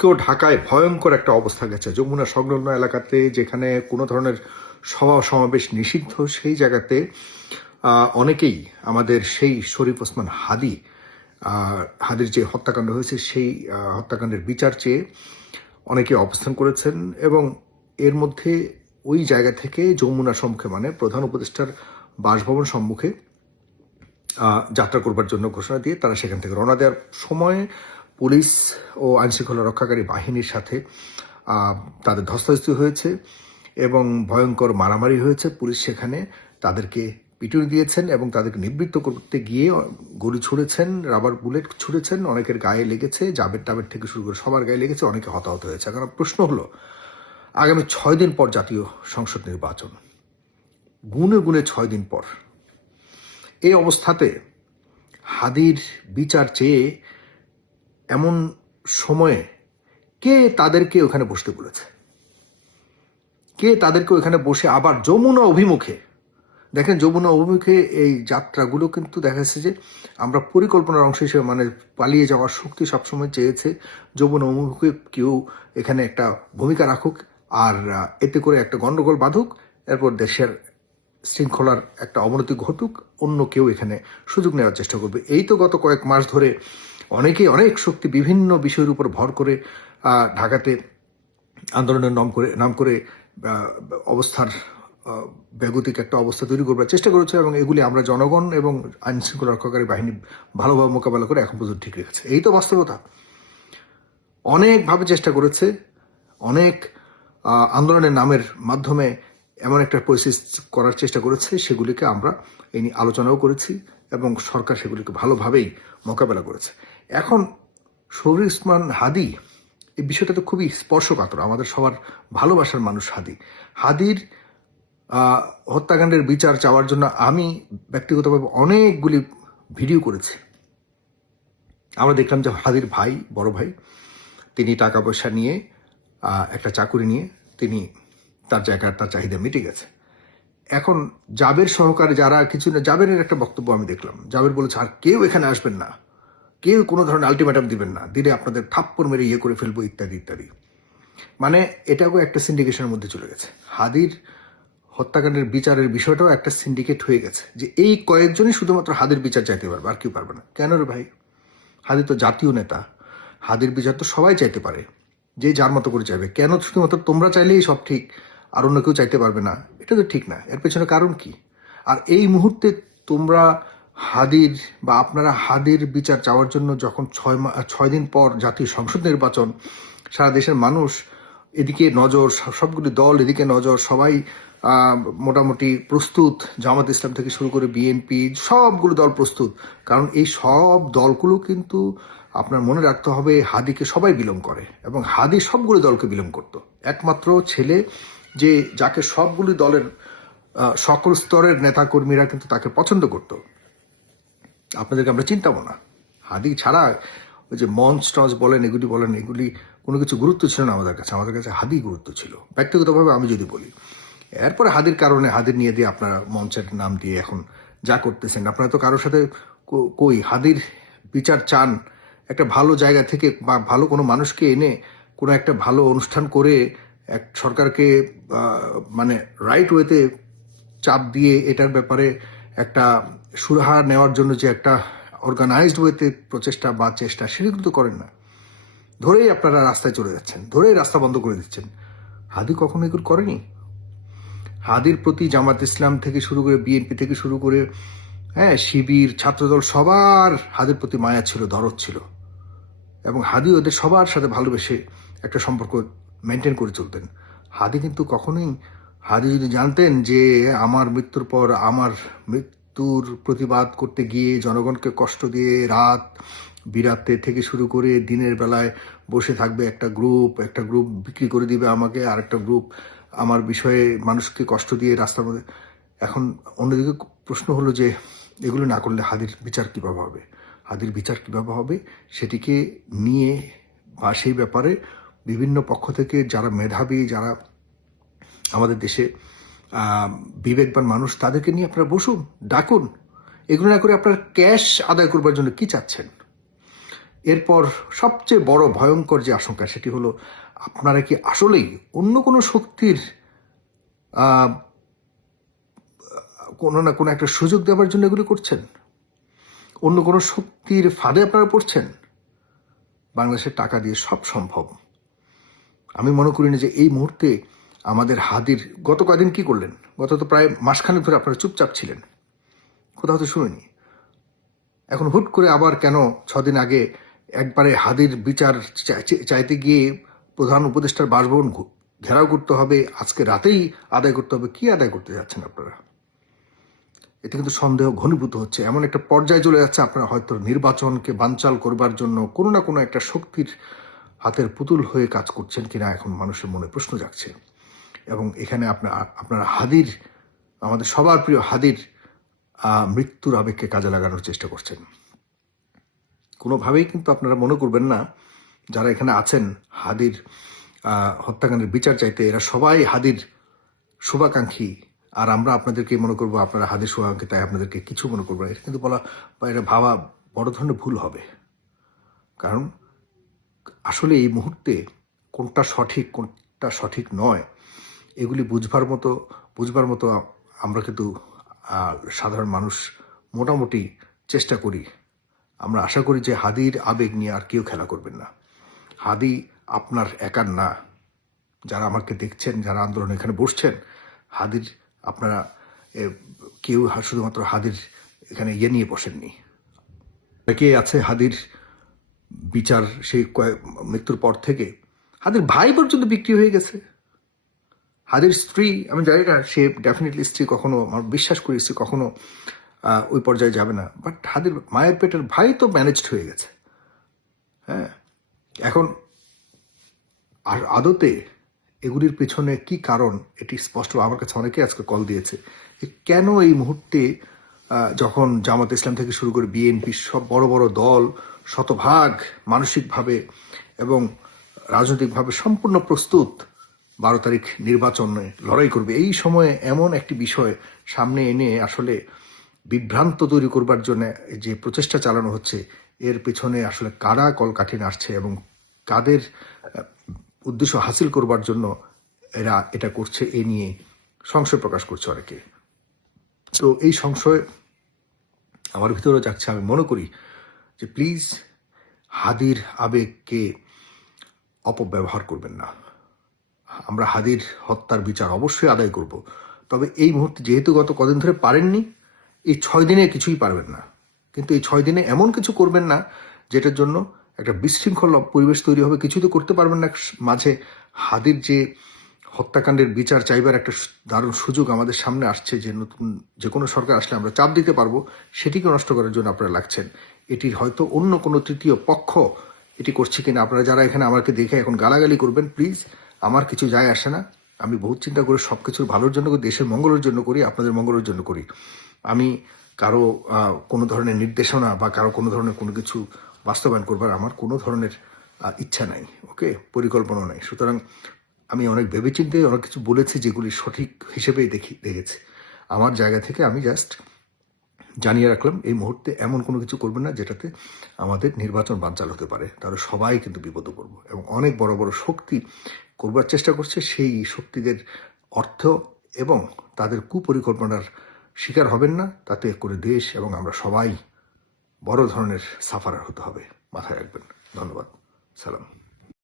কেউ ঢাকায় ভয়ঙ্কর একটা অবস্থা গেছে। যমুনা সংলগ্ন এলাকাতে যেখানে কোনো ধরনের সভা সমাবেশ নিষিদ্ধ, সেই জায়গাতে অনেকেই আমাদের সেই শরীফ ওসমান হাদি হাদির যে হত্যাকাণ্ড হয়েছে, সেই হত্যাকাণ্ডের বিচার চেয়ে অনেকে অবস্থান করেছেন এবং এর মধ্যে ওই জায়গা থেকে যমুনা সম্মুখে মানে প্রধান উপদেষ্টার বাসভবন সম্মুখে যাত্রা করবার জন্য ঘোষণা দিয়ে তারা সেখান থেকে রওনা দেওয়ার সময় পুলিশ ও আইনশৃঙ্খলা রক্ষাকারী বাহিনীর সাথে তাদের ধস্তাধস্তি হয়েছে এবং ভয়ঙ্কর মারামারি হয়েছে। পুলিশ সেখানে তাদেরকে পিটুনি দিয়েছেন এবং তাদেরকে নিবৃত্ত করতে গিয়ে গুলি ছুঁড়েছেন, রাবার বুলেট ছুঁড়েছেন, অনেকের গায়ে লেগেছে, জাবের টাবের থেকে শুরু করে সবার গায়ে লেগেছে, অনেকে হতাহত হয়েছে। কারণ প্রশ্ন হলো, আগামী ছয় দিন পর জাতীয় সংসদ নির্বাচন। গুনে গুনে ছয় দিন পর। এই অবস্থাতে হাদির বিচার চেয়ে এমন সময়ে কে তাদেরকে ওখানে বসতে বলেছে? কে তাদেরকে ওখানে বসে আবার যমুনা অভিমুখে? দেখেন, যমুনা অভিমুখে এই যাত্রাগুলো কিন্তু দেখা যাচ্ছে যে আমরা পরিকল্পনার অংশ হিসেবে মানে পালিয়ে যাওয়ার শক্তি সবসময় চেয়েছে যমুনা অভিমুখে কেউ এখানে একটা ভূমিকা রাখুক আর এতে করে একটা গন্ডগোল বাঁধুক, এরপর দেশের শৃঙ্খলার একটা অবনতি ঘটুক অন্য কেউ এখানে সুযোগ নেওয়ার চেষ্টা করবে। এই তো গত কয়েক মাস ধরে অনেকেই অনেক শক্তি বিভিন্ন বিষয়ের উপর ভর করে ঢাকাতে আন্দোলনের নাম করে নাম করে অবস্থার আহ, ব্যাগতিক একটা অবস্থা তৈরি করবার চেষ্টা করেছে এবং এগুলি আমরা জনগণ এবং আইন শৃঙ্খলা রক্ষাকারী বাহিনী ভালোভাবে মোকাবেলা করে এখন পর্যন্ত ঠিক রেখেছে। এই তো বাস্তবতা। অনেকভাবে চেষ্টা করেছে অনেক আন্দোলনের নামের মাধ্যমে এমন একটা পরিস্থিতি করার চেষ্টা করেছে, সেগুলিকে আমরা এই নিয়ে আলোচনাও করেছি এবং সরকার সেগুলিকে ভালোভাবেই মোকাবেলা করেছে। এখন শরীর উসমান হাদি, এই বিষয়টা তো খুবই স্পর্শকাতর, আমাদের সবার ভালোবাসার মানুষ হাদি। হাদির হত্যাকাণ্ডের বিচার চাওয়ার জন্য আমি ব্যক্তিগতভাবে অনেকগুলি ভিডিও করেছি। আমরা দেখলাম যে হাদির ভাই, বড় ভাই, তিনি টাকা পয়সা নিয়ে একটা চাকুরি নিয়ে তিনি তার জায়গার তার চাহিদা মিটে গেছে। এখন জাবের সহকারে যারা কিছু না, জাবেরের একটা বক্তব্য আমি দেখলাম। জাবের বলেছে, আর কেউ এখানে আসবেন না। কেউ কোনো ধরনের আলটিমেটাম দিবেন না। দিলে আপনাদের থাপ্পড় মেরে ইয়ে করে ফেলব, ইত্যাদি ইত্যাদি। মানে এটাও একটা সিন্ডিকেশনের মধ্যে চলে গেছে। হাদির হত্যাকাণ্ডের বিচারের বিষয়টাও একটা সিন্ডিকেট হয়ে গেছে যে এই কয়েকজনই শুধুমাত্র হাদির বিচার চাইতে পারবে, আর কেউ পারবে না। কেন রে ভাই? হাদি তো জাতীয় নেতা। হাদির বিচার তো সবাই চাইতে পারে। যে যার মতো করে চাইবে। কেন শুধুমাত্র তোমরা চাইলেই সব ঠিক? আর অন্য কেউ চাইতে পারবে না। এটা তো ঠিক না। এর পেছনে কারণ কি? আর এই মুহূর্তে তোমরা হাদির বা আপনারা হাদির বিচার চাওয়ার জন্য যখন ছয় ছয় দিন পর জাতীয় সংসদ নির্বাচন, সারা দেশের মানুষ এদিকে নজর সবগুলি দল এদিকে নজর, সবাই মোটামুটি প্রস্তুত, জামাত ইসলাম থেকে শুরু করে বিএনপি সবগুলো দল প্রস্তুত। কারণ এই সব দলগুলো কিন্তু আপনার মনে রাখতে হবে, হাদিকে সবাই বিলং করে এবং হাদি সবগুলো দলকে বিলং করত। একমাত্র ছেলে যে যাকে সবগুলি দলের সকল স্তরের নেতাকর্মীরা কিন্তু তাকে পছন্দ করত। আপনাদেরকে আমরা চিন্তাবো না। হাদি ছাড়া ওই যে মঞ্চ টঞ্চ বলেন, এগুলি বলেন, এগুলি কোনো কিছু গুরুত্ব ছিল না আমাদের কাছে। আমাদের কাছে হাদি গুরুত্ব ছিল। ব্যক্তিগতভাবে আমি যদি বলি, এরপরে হাদির কারণে হাদির নিয়ে দিয়ে আপনারা মঞ্চের নাম দিয়ে এখন যা করতেছেন, আপনারা তো কারোর সাথে কই হাদির বিচার চান, একটা ভালো জায়গা থেকে বা ভালো কোনো মানুষকে এনে কোনো একটা ভালো অনুষ্ঠান করে এক সরকারকে মানে রাইট ওয়েতে চাপ দিয়ে এটার ব্যাপারে একটা সুরাহা নেওয়ার জন্য যে একটা অর্গানাইজড ওয়েতে প্রচেষ্টা বা চেষ্টা, সেটা কিন্তু করেন না। ধরেই আপনারা রাস্তায় চলে যাচ্ছেন, ধরেই রাস্তা বন্ধ করে দিচ্ছেন। হাদি কখনো এগুলো করেনি? হাদির প্রতি জামাত ইসলাম থেকে শুরু করে বিএনপি থেকে শুরু করে হ্যাঁ শিবির, ছাত্রদল, সবার হাদির প্রতি মায়া ছিল, দরদ ছিল। এবং হাদি ওদের সবার সাথে ভালোবেসে একটা সম্পর্ক মেনটেন করে চলতেন। হাদি কিন্তু কখনোই হাদি যদি জানতেন যে আমার মৃত্যুর পর আমার মৃত্যুর প্রতিবাদ করতে গিয়ে জনগণকে কষ্ট দিয়ে রাত বিরাতে থেকে শুরু করে দিনের বেলায় বসে থাকবে একটা গ্রুপ একটা গ্রুপ বিক্রি করে দিবে আমাকে, আর একটা গ্রুপ আমার বিষয়ে মানুষকে কষ্ট দিয়ে রাস্তার মধ্যে এখন অন্যদিকে প্রশ্ন হলো যে এগুলো না করলে হাদির বিচার কীভাবে হবে? হাদির বিচার কীভাবে হবে? সেটিকে নিয়ে বা সেই ব্যাপারে বিভিন্ন পক্ষ থেকে যারা মেধাবী, যারা আমাদের দেশে বিবেকবান মানুষ, তাদেরকে নিয়ে আপনারা বসুন, ডাকুন। এগুলো না করে আপনারা ক্যাশ আদায় করবার জন্য কি চাচ্ছেন? এরপর সবচেয়ে বড় ভয়ঙ্কর যে আশঙ্কা, সেটি হলো আপনারা কি আসলেই অন্য কোনো শক্তির কোনো না কোনো একটা সুযোগ দেওয়ার জন্য এগুলি করছেন? অন্য কোনো শক্তির ফাঁদে আপনারা পড়ছেন? বাংলাদেশের টাকা দিয়ে সব সম্ভব। আমি মনে করি না যে এই মুহূর্তে আমাদের হাদির গত কয়দিন কি করলেন? গত তো প্রায় মাসখানেক ধরে আপনারা চুপচাপ ছিলেন। কোথাও তো শুনিনি। এখন হুট করে আবার কেন ছদিন আগে একবারে হাদির বিচার চাই- চাইতে গিয়ে প্রধান উপদেষ্টার বাসভবন ঘেরাও করতে হবে, আজকে রাতেই আদায় করতে হবে, কি আদায় করতে যাচ্ছেন আপনারা? এতে কিন্তু সন্দেহ ঘনীভূত হচ্ছে। এমন একটা পর্যায়ে চলে যাচ্ছে, আপনারা হয়তো নির্বাচনকে বানচাল করবার জন্য কোনো না কোনো একটা শক্তির হাতের পুতুল হয়ে কাজ করছেন কিনা এখন মানুষের মনে প্রশ্ন জাগছে। এবং এখানে আপনার, আপনারা হাদির, আমাদের সবার প্রিয় হাদির মৃত্যুর আবেগকে কাজে লাগানোর চেষ্টা করছেন। কোনোভাবেই কিন্তু আপনারা মনে করবেন না, যারা এখানে আছেন, হাদির হত্যাকাণ্ডের বিচার চাইতে, এরা সবাই হাদির শুভাকাঙ্ক্ষী। আর আমরা আপনাদেরকে মনে করব, আপনারা হাদির শুভাকাঙ্ক্ষী, তাই আপনাদেরকে কিছু মনে করব এটা কিন্তু বলা বা এটা ভাবা বড় ধরনের ভুল হবে। কারণ আসলে এই মুহূর্তে কোনটা সঠিক কোনটা সঠিক নয়, এগুলি বুঝবার মতো বুঝবার মতো আমরা কিন্তু সাধারণ মানুষ মোটামুটি চেষ্টা করি। আমরা আশা করি যে হাদির আবেগ নিয়ে আর কেউ খেলা করবেন না। হাদি আপনার একার না। যারা আমাকে দেখছেন, যারা আন্দোলন এখানে বসছেন, হাদির আপনারা কেউ শুধুমাত্র হাদির এখানে ইয়ে নিয়ে বসেননি। কে আছে হাদির বিচার সেই কয়েক মৃত্যুর পর থেকে, হাদির ভাই পর্যন্ত বিক্রি হয়ে গেছে। হাদির স্ত্রী, আমি জানি না, সে ডেফিনেটলি স্ত্রী কখনো, আমার বিশ্বাস করি স্ত্রী কখনো ওই পর্যায়ে যাবে না। বাট হাদির মায়ের পেটের ভাই তো ম্যানেজড হয়ে গেছে। হ্যাঁ এখন আর আদতে এগুলির পেছনে কি কারণ, এটি স্পষ্ট আমার কাছে অনেকে আজকে কল দিয়েছে। কেন এই মুহূর্তে যখন জামাত ইসলাম থেকে শুরু করে বিএনপি সব বড় বড় দল শতভাগ মানসিকভাবে এবং রাজনৈতিকভাবে সম্পূর্ণ প্রস্তুত বারো তারিখ নির্বাচনে লড়াই করবে। এই সময়ে এমন একটি বিষয় সামনে এনে আসলে বিভ্রান্ত তৈরি করবার জন্য যে প্রচেষ্টা চালানো হচ্ছে, এর পেছনে আসলে কারা কলকাঠি নাড়ছে এবং কাদের উদ্দেশ্য হাসিল করবার জন্য এরা এটা করছে এ নিয়ে সংশয় প্রকাশ করছে অনেকে। তো এই সংশয় আমার ভিতরে যাচ্ছে, আমি মনে করি যে প্লিজ হাদির আবেগকে অপব্যবহার করবেন না। আমরা হাদির হত্যার বিচার অবশ্যই আদায় করব। তবে এই মুহূর্তে যেহেতু গত কদিন ধরে পারেননি, এই ছয় দিনে কিছুই পারবেন না। কিন্তু এই ছয় দিনে এমন কিছু করবেন না, যেটার জন্য একটা বিশৃঙ্খল পরিবেশ তৈরি হবে। কিছুই তো করতে পারবেন না, মাঝে হাদির যে হত্যাকাণ্ডের বিচার চাইবার একটা দারুণ সুযোগ আমাদের সামনে আসছে যে নতুন যে কোনো সরকার আসলে আমরা চাপ দিতে পারব, সেটিকে নষ্ট করার জন্য আপনারা লাগছেন। এটির হয়তো অন্য কোনো তৃতীয় পক্ষ এটি করছে কিনা, আপনারা যারা এখানে আমাকে দেখে এখন গালাগালি করবেন, প্লিজ, আমার কিছু যায় আসে না। আমি বহুত চিন্তা করে সব কিছুর ভালোর জন্য করি, দেশের মঙ্গলের জন্য করি, আপনাদের মঙ্গলের জন্য করি। আমি কারও কোনো ধরনের নির্দেশনা বা কারও কোনো ধরনের কোনো কিছু বাস্তবায়ন করবার আমার কোনো ধরনের ইচ্ছা নাই, ওকে? পরিকল্পনা নাই। সুতরাং আমি অনেক ভেবেচিন্তে অনেক কিছু বলেছি যেগুলি সঠিক হিসেবেই দেখি, দেখেছি। আমার জায়গা থেকে আমি জাস্ট জানিয়ে রাখলাম, এই মুহূর্তে এমন কোনো কিছু করবেন না যেটাতে আমাদের নির্বাচন বানচাল হতে পারে। তাহলে সবাই কিন্তু বিপদে করব এবং অনেক বড় বড় শক্তি করবার চেষ্টা করছে, সেই শক্তিদের অর্থ এবং তাদের কুপরিকল্পনার শিকার হবেন না। তাতে করে দেশ এবং আমরা সবাই বড় ধরনের সাফারার হতে হবে। মাথায় রাখবেন। ধন্যবাদ। সালাম।